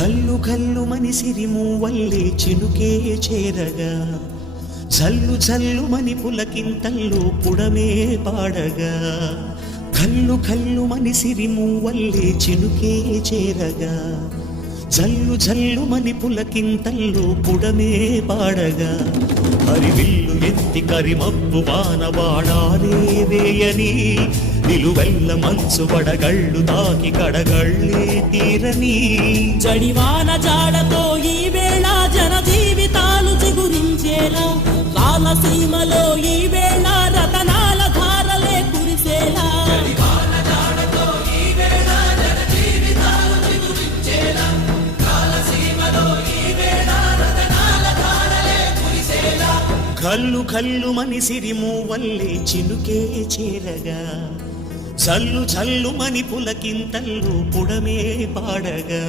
కల్లు కల్లు మని సిరిమూవల్లే చినుకే చేరగా జల్లు జల్లు మని పులకింతల్లో పుడమే పాడగా కల్లు కల్లు మని సిరిమూవల్లే చినుకే చేరగా జల్లు జల్లు మని పులకింతల్లో పుడమే పాడగా హరివిల్లు ఎత్తి కరిమబ్బు వానవాడాలే వేయని నిలువెల్ల మంచు వడగళ్ళు తాకి కడగళ్ళే తీరని జడివాన జాడతో ఈ వేళ జన జీవితాలు చిగురించేలా రాలసీమలో ఈ వేళ రతనాల ధారలే కురిసేలా కల్లు కల్లు మని సిరిమూవల్లే చినుకే చేరగా జల్లు జల్లు మని పులకింతల్లో పుడమే పాడగా